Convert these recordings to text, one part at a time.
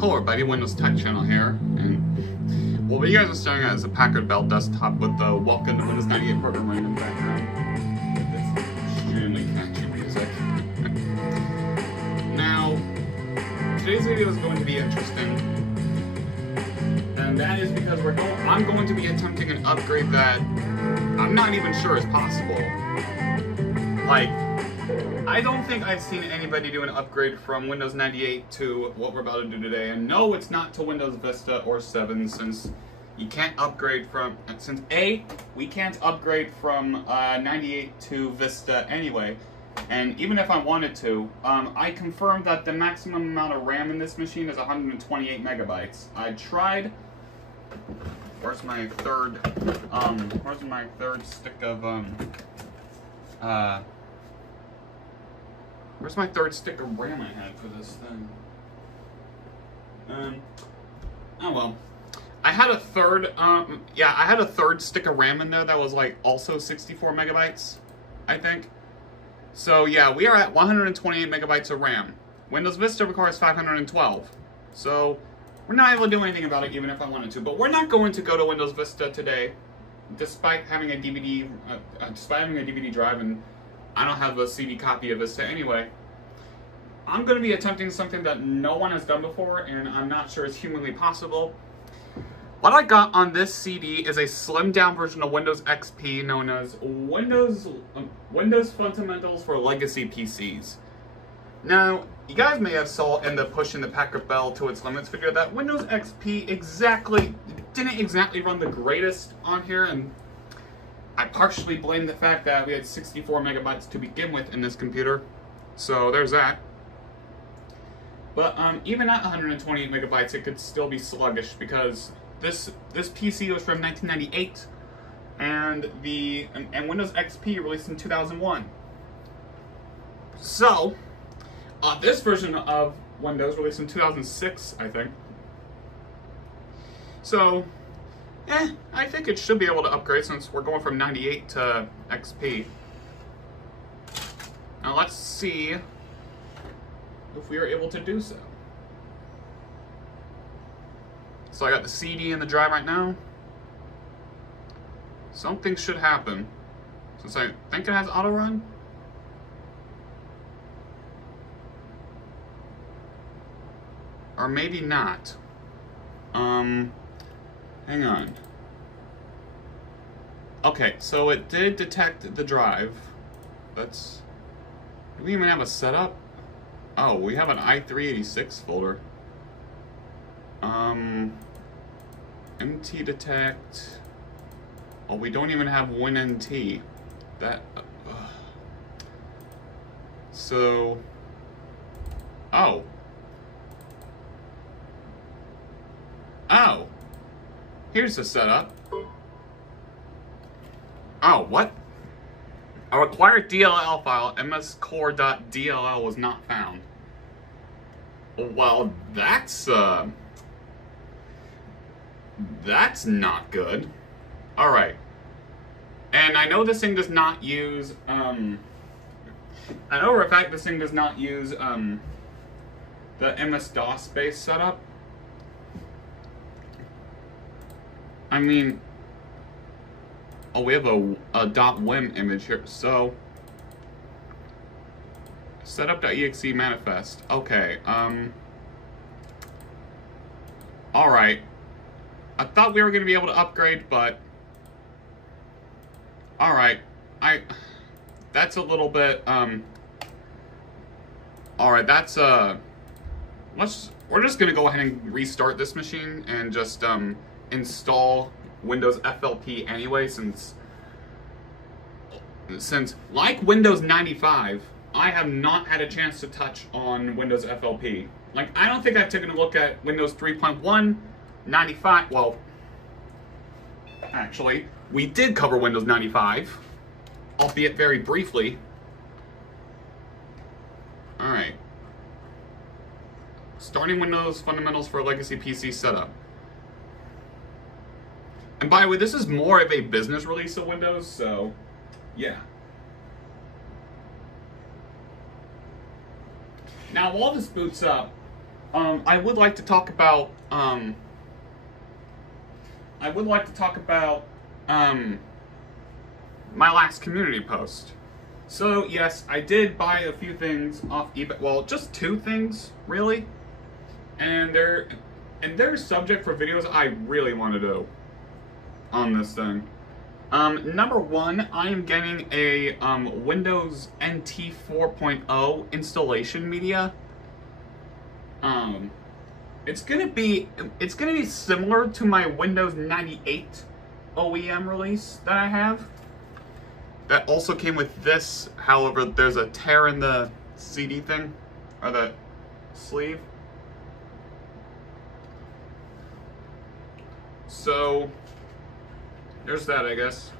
Hello everybody, Windows Tech Channel here, and what you guys are staring at is a Packard Bell desktop with the Welcome to Windows 98 program running in the background. It's extremely catchy music. Now, today's video is going to be interesting, and that is because I'm going to be attempting an upgrade that I'm not even sure is possible. Like, I don't think I've seen anybody do an upgrade from Windows 98 to what we're about to do today. And no, it's not to Windows Vista or 7, since you can't upgrade from, we can't upgrade from 98 to Vista anyway. And even if I wanted to, I confirmed that the maximum amount of RAM in this machine is 128 megabytes. I tried, where's my third stick of, where's my third stick of RAM I had for this thing? Oh well. I had a third, I had a third stick of RAM in there that was like also 64 megabytes, I think. So yeah, we are at 128 megabytes of RAM. Windows Vista requires 512. So we're not able to do anything about it even if I wanted to. But we're not going to go to Windows Vista today, despite having a DVD drive, and I don't have a CD copy of Vista anyway. I'm going to be attempting something that no one has done before, and I'm not sure is humanly possible. What I got on this CD is a slimmed down version of Windows XP known as Windows Fundamentals for Legacy PCs. Now, you guys may have saw in the Pushing the Packard Bell to its limits video that Windows XP didn't exactly run the greatest on here, and I partially blame the fact that we had 64 megabytes to begin with in this computer, so there's that. But even at 128 megabytes, it could still be sluggish because this PC was from 1998, and Windows XP released in 2001. So this version of Windows released in 2006, I think. So, I think it should be able to upgrade since we're going from 98 to XP. Now let's see if we are able to do so. So I got the CD in the drive right now. Something should happen, since I think it has auto run. Or maybe not. Hang on. Okay, so it did detect the drive. Do we even have a setup? Oh, we have an i386 folder. MT detect. Oh, we don't even have WinNT. So. Oh. Oh. Here's the setup. Oh, what? A required DLL file, mscore.dll, was not found. Well, that's not good. Alright. And I know this thing does not use, I know for a fact this thing does not use, the MS-DOS based setup. I mean, oh, we have a .wim image here, so setup.exe manifest. Okay, alright. I thought we were going to be able to upgrade, but alright. That's a little bit, alright, that's, we're just going to go ahead and restart this machine and just, install Windows FLP anyway, since like Windows 95, I have not had a chance to touch on Windows FLP. Like, I don't think I've taken a look at Windows 3.1, 95, well, actually, we did cover Windows 95, albeit very briefly. Alright. Starting Windows Fundamentals for Legacy PC Setup. And by the way, this is more of a business release of Windows, so yeah. Now, while this boots up, I would like to talk about, my last community post. So yes, I did buy a few things off eBay. Well, just two things really, and they're subject for videos I really want to do on this thing. Number one, I am getting a Windows NT 4.0 installation media. It's gonna be similar to my Windows 98 OEM release that I have. That also came with this, however, there's a tear in the CD thing, or the sleeve. So, there's that, I guess.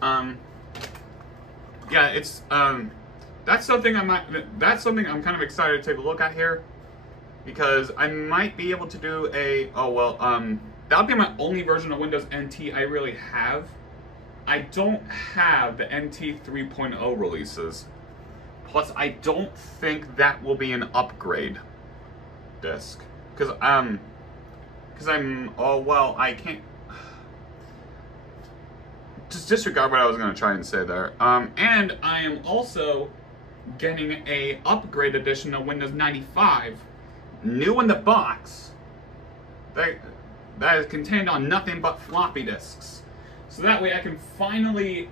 Yeah, it's, that's something I'm kind of excited to take a look at here, because I might be able to do that'll be my only version of Windows NT I really have. I don't have the NT 3.0 releases. Plus, I don't think that will be an upgrade disc. I can't... Just disregard what I was going to try and say there. And I am also getting a upgrade edition of Windows 95, new in the box, that is contained on nothing but floppy disks. So that way I can finally,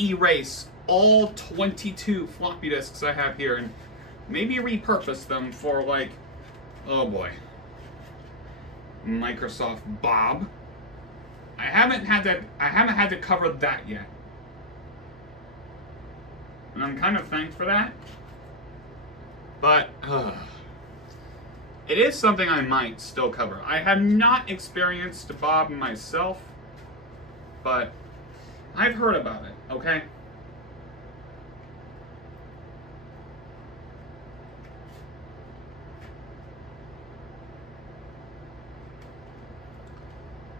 erase all 22 floppy disks I have here and maybe repurpose them for, like, oh boy, Microsoft Bob. I haven't had to cover that yet, and I'm kind of thankful for that. But it is something I might still cover. I have not experienced Bob myself, but I've heard about it, okay?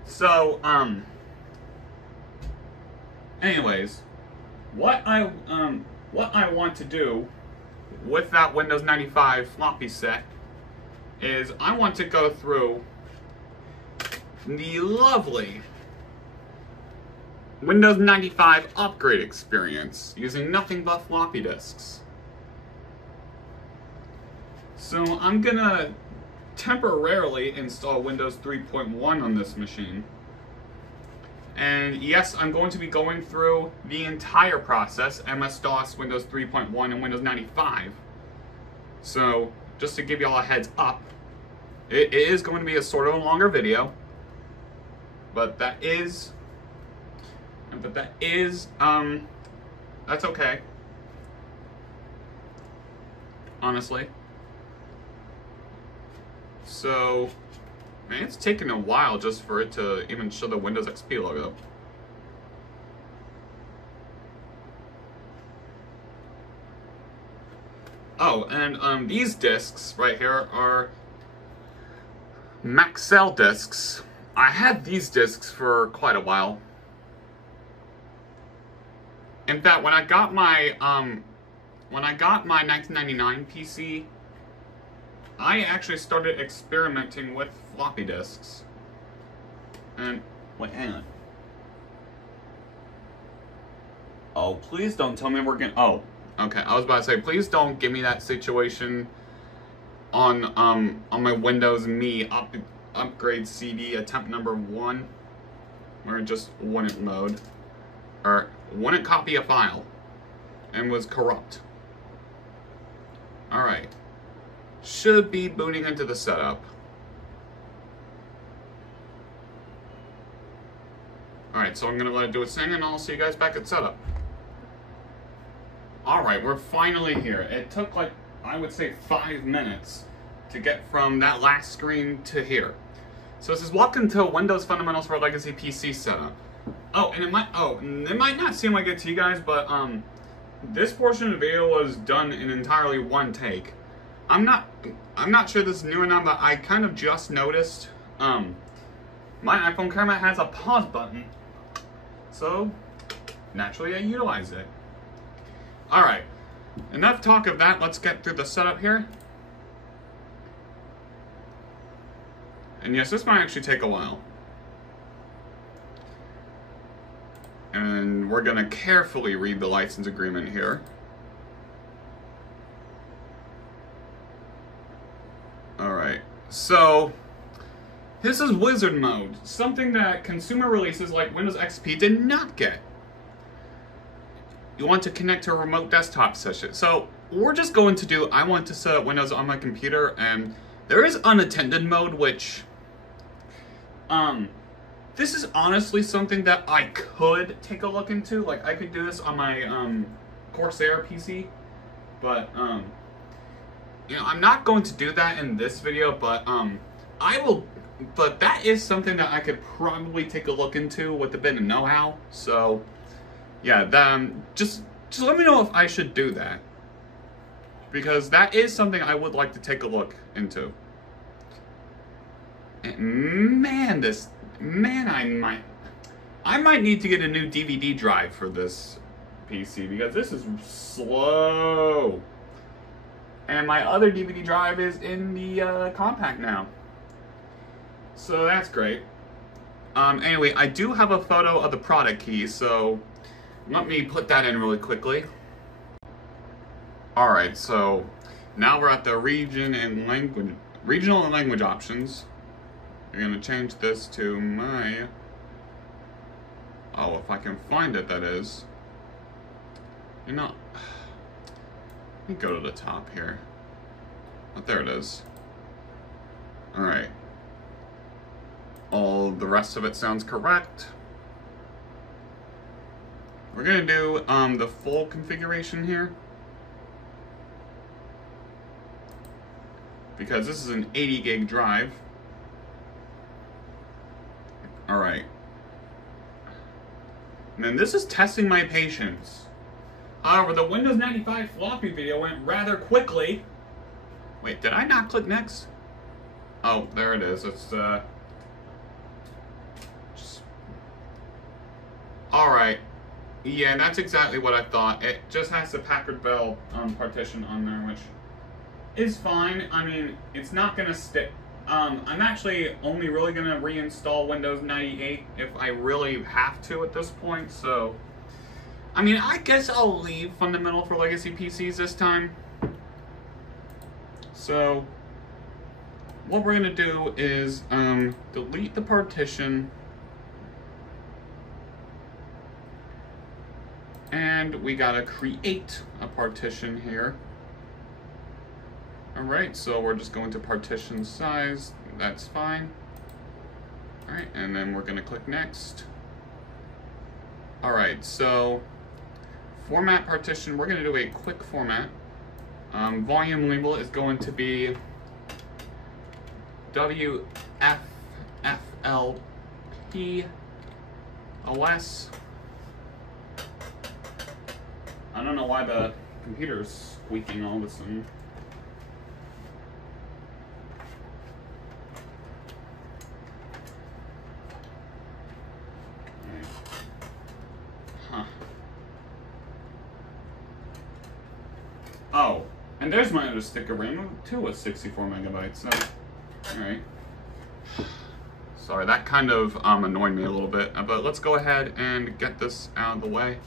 So, anyways, what I want to do with that Windows 95 floppy set is I want to go through the lovely Windows 95 upgrade experience using nothing but floppy disks. So I'm gonna temporarily install Windows 3.1 on this machine. And yes, I'm going to be going through the entire process, MS-DOS, Windows 3.1, and Windows 95. So, just to give y'all a heads up, it is going to be a sort of a longer video, but that's okay, honestly. So, man, it's taken a while just for it to even show the Windows XP logo. Oh, and these discs right here are Maxell discs. I had these discs for quite a while. In fact, when I got my 1999 PC, I actually started experimenting with floppy disks. And wait, hang on. Oh, please don't tell me we're gonna. Oh, okay. I was about to say, please don't give me that situation on my Windows Me upgrade CD attempt number 1, where it just wouldn't load or wouldn't copy a file and was corrupt. All right. Should be booting into the setup. Alright, so I'm going to let it do its thing, and I'll see you guys back at setup. Alright, we're finally here. It took, like, I would say 5 minutes to get from that last screen to here. So this is welcome to Windows Fundamentals for Legacy PC setup. Oh, and it might not seem like it to you guys, but this portion of the video was done in entirely one take. I'm not sure this is new or not, but I kind of just noticed my iPhone camera has a pause button, so naturally I utilize it. Alright, enough talk of that, let's get through the setup here. And yes, this might actually take a while. And we're going to carefully read the license agreement here. Alright, so this is wizard mode, something that consumer releases like Windows XP did not get. You want to connect to a remote desktop session. So we're just going to do, I want to set up Windows on my computer, and there is unattended mode, which, this is honestly something that I could take a look into. Like, I could do this on my, Corsair PC, but, you know, I'm not going to do that in this video, but, but that is something that I could probably take a look into with a bit of know-how, so, yeah, just let me know if I should do that, because that is something I would like to take a look into. And man, I might need to get a new DVD drive for this PC, because this is slow. And my other DVD drive is in the compact now. So that's great. Anyway, I do have a photo of the product key, so let me put that in really quickly. Alright, so now we're at the regional and language options. We're going to change this to my... Oh, if I can find it, that is. You know, let me go to the top here. Oh, there it is. Alright. All the rest of it sounds correct. We're going to do the full configuration here, because this is an 80 gig drive. Alright. And then this is testing my patience. However, the Windows 95 floppy video went rather quickly. Wait, did I not click next? Oh, there it is. It's, Alright. Yeah, that's exactly what I thought. It just has the Packard Bell partition on there, which is fine. I mean, it's not going to stick. I'm actually only really going to reinstall Windows 98 if I really have to at this point, so... I mean, I guess I'll leave Fundamental for Legacy PCs this time. So, what we're going to do is delete the partition, and we got to create a partition here. Alright, so we're just going to partition size, that's fine. Alright, and then we're going to click next. Alright, so format partition, we're going to do a quick format. Volume label is going to be WFFLP OS. I don't know why the computer's squeaking all of a sudden. Oh, and there's my other sticker RAM too with 64 megabytes. So, alright. Sorry, that kind of annoyed me a little bit, but let's go ahead and get this out of the way.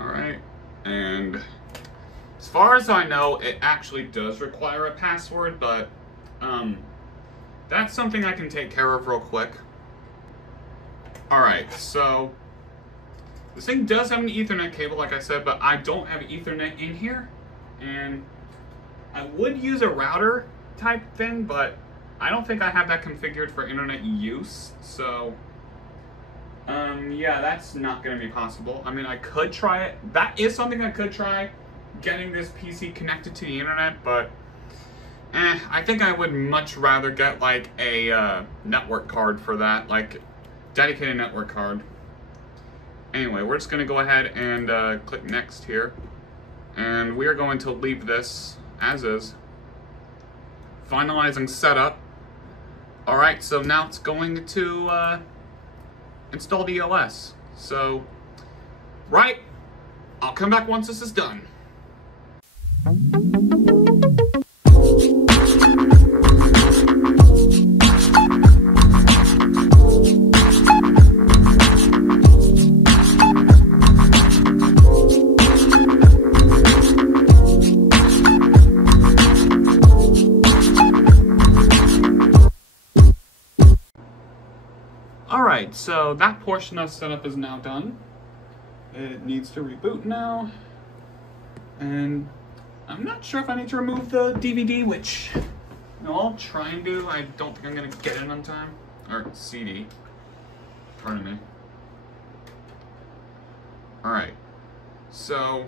Alright, and as far as I know, it actually does require a password, but that's something I can take care of real quick. Alright, so this thing does have an Ethernet cable, like I said, but I don't have Ethernet in here, and I would use a router type thing, but I don't think I have that configured for internet use, so yeah, that's not going to be possible. I mean, I could try it. That is something I could try, getting this PC connected to the internet, but I think I would much rather get like a network card for that, like dedicated network card. Anyway, we're just going to go ahead and click next here, and we are going to leave this as is. Finalizing setup. Alright, so now it's going to install the OS. So, right, I'll come back once this is done. so that portion of setup is now done. It needs to reboot now. And I'm not sure if I need to remove the DVD, which I'll try and do. I don't think I'm gonna get it on time. Or CD. Pardon me. Alright. So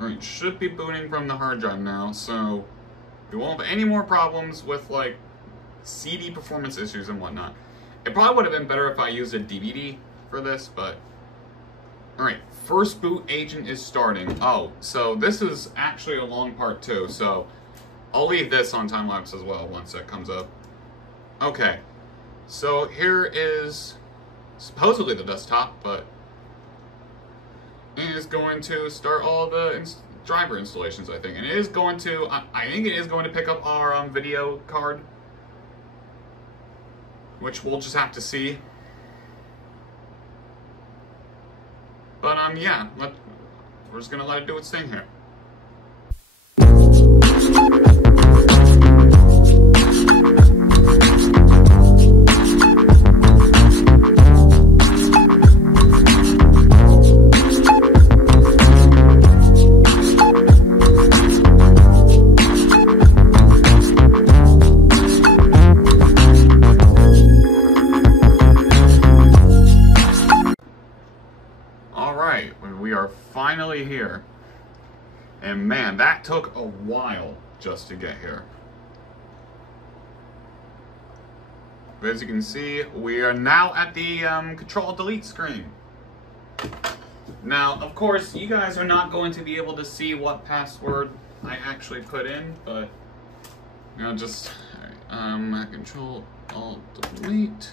alright, should be booting from the hard drive now, so we won't have any more problems with like CD performance issues and whatnot. It probably would have been better if I used a DVD for this, but alright, first boot agent is starting. Oh, so this is actually a long part too, so I'll leave this on time lapse as well once that comes up. Okay, so here is supposedly the desktop, but it is going to start all the driver installations, I think. And it is going to, I think it is going to pick up our video card, which we'll just have to see. But yeah, we're just gonna let it do its thing here. Finally here, and man, that took a while just to get here. But as you can see, we are now at the Control-Delete screen. Now, of course, you guys are not going to be able to see what password I actually put in, but just Control-Alt-Delete.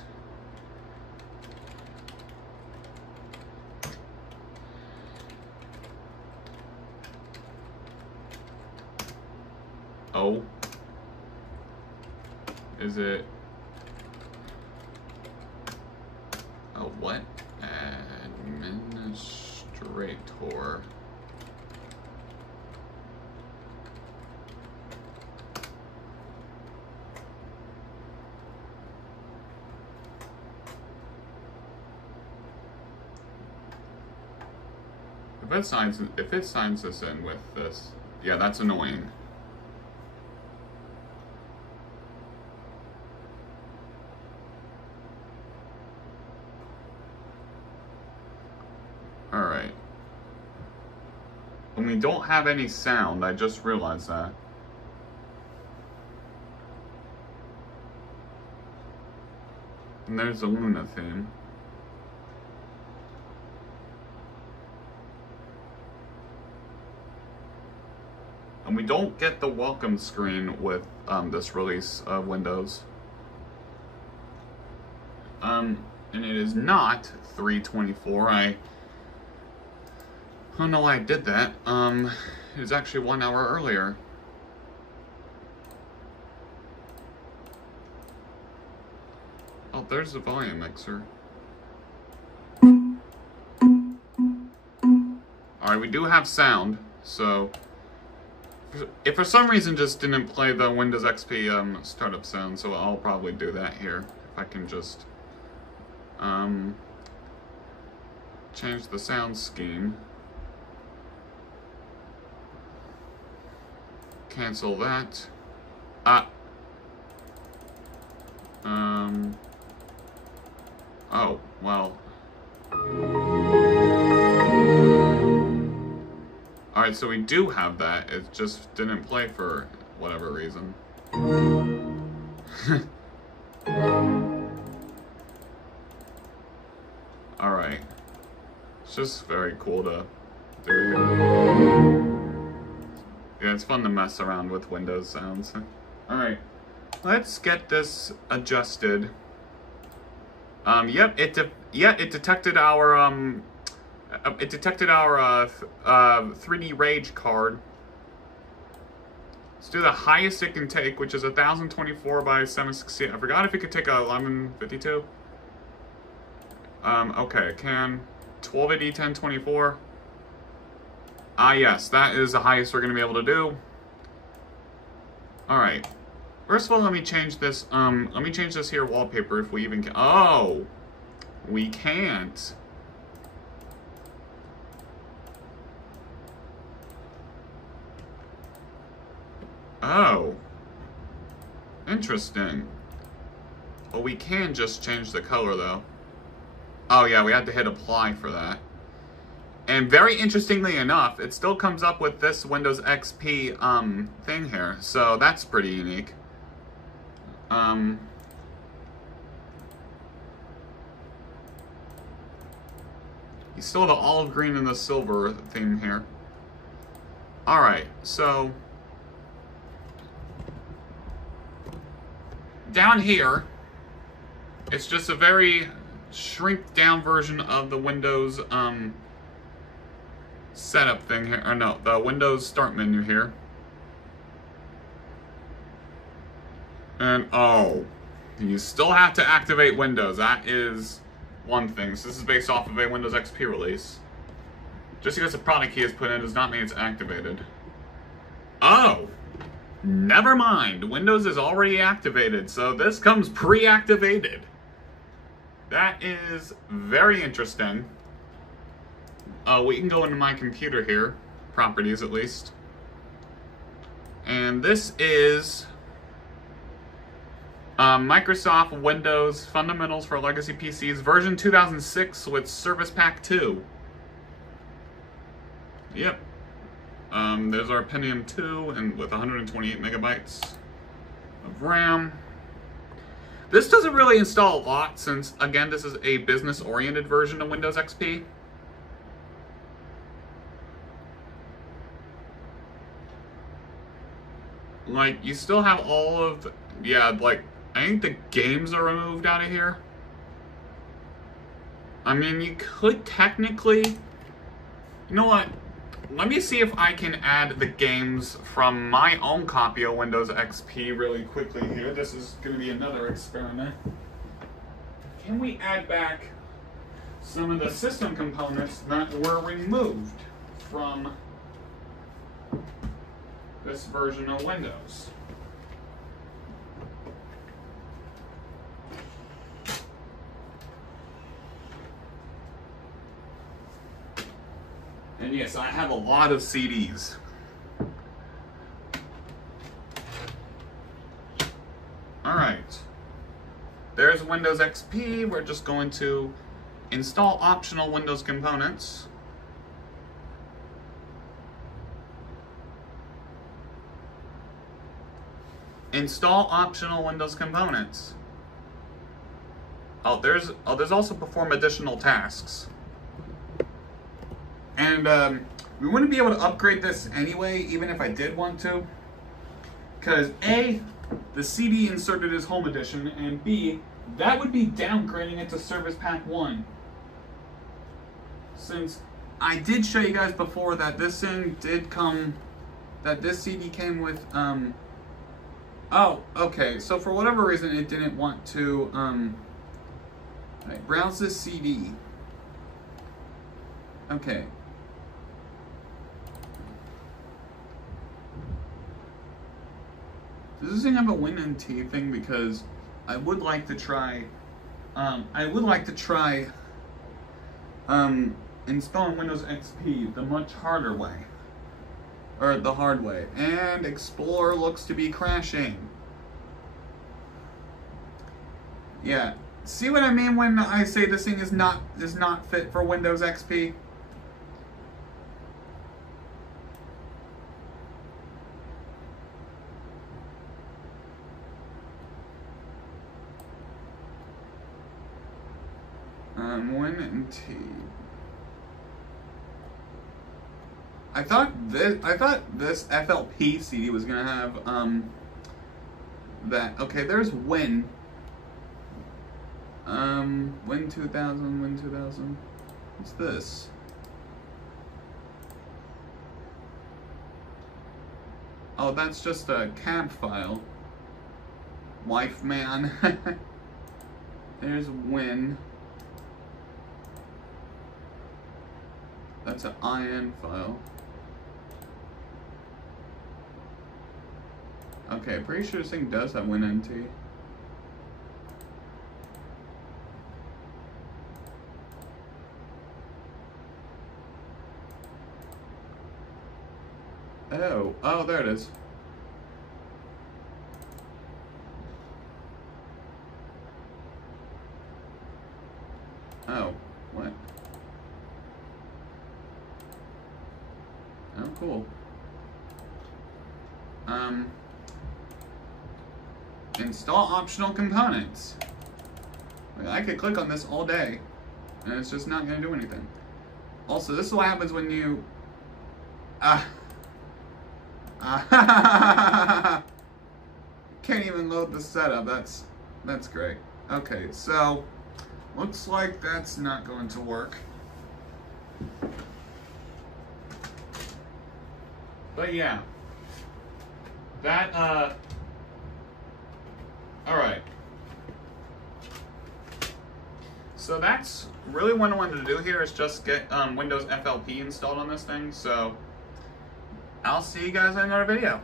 Oh, is it? Oh, what? Administrator. If it signs this in with this, yeah, that's annoying. Alright. And we don't have any sound, I just realized that. And there's a Luna theme. And we don't get the welcome screen with this release of Windows. And it is not 324. I don't know why I did that. It was actually 1 hour earlier. Oh, there's the volume mixer. Alright, we do have sound, so if for some reason just didn't play the Windows XP startup sound, so I'll probably do that here. If I can just change the sound scheme. Cancel that. Oh, well. Alright, so we do have that. It just didn't play for whatever reason. Alright. It's just very cool to do. Yeah, it's fun to mess around with Windows sounds. Alright, let's get this adjusted. Yep, it detected our 3D Rage card. Let's do the highest it can take, which is 1024 by 768. I forgot if it could take a 1152. Okay, it can. 1280 1024. Ah, yes, that is the highest we're going to be able to do. Alright. First of all, let me change this, let me change this here wallpaper if we even can. Oh! We can't. Oh. Interesting. Well, we can just change the color, though. Oh, yeah, we had to hit apply for that. And very interestingly enough, it still comes up with this Windows XP, thing here. So that's pretty unique. You still have the olive green and the silver theme here. Alright, so down here, it's just a very shrink down version of the Windows setup thing here, or no, the Windows start menu here. And oh, you still have to activate Windows. That is one thing. So this is based off of a Windows XP release. Just because the product key is put in does not mean it's activated. Oh, never mind. Windows is already activated, so this comes pre-activated. That is very interesting. We can go into my computer here, properties at least. And this is Microsoft Windows Fundamentals for Legacy PCs, version 2006 with Service Pack 2. Yep. There's our Pentium 2 and with 128 megabytes of RAM. This doesn't really install a lot since, again, this is a business-oriented version of Windows XP. Like, you still have all of, yeah, like, I think the games are removed out of here. I mean, you could technically, you know what? Let me see if I can add the games from my own copy of Windows XP really quickly here. This is going to be another experiment. Can we add back some of the system components that were removed from this version of Windows? And yes, I have a lot of CDs. Alright. There's Windows XP. We're just going to install optional Windows components. Install optional Windows components. Oh, there's also perform additional tasks. And we wouldn't be able to upgrade this anyway, even if I did want to. Because A, the CD inserted is Home Edition, and B, that would be downgrading it to Service Pack 1. Since I did show you guys before that this thing did come, that this CD came with, oh, okay, so for whatever reason it didn't want to, right, browse this CD. Okay. Does this thing have a WinNT thing? Because I would like to try, installing Windows XP the much harder way. Or the hard way. And Explorer looks to be crashing. Yeah. See what I mean when I say this thing is not fit for Windows XP? WinNT. I thought this FLP CD was gonna have that. Okay, there's Win 2000. What's this? Oh, that's just a cab file. Wife man. There's Win. That's an IN file. Okay, pretty sure this thing does have WinNT. Oh, there it is. Oh, what? Oh, cool. Install optional components. I could click on this all day, and it's just not going to do anything. Also, this is what happens when you... can't even load the setup. That's great. Okay, so looks like that's not going to work. But yeah, that all right. So that's really what I wanted to do here is just get Windows FLP installed on this thing. So I'll see you guys in another video.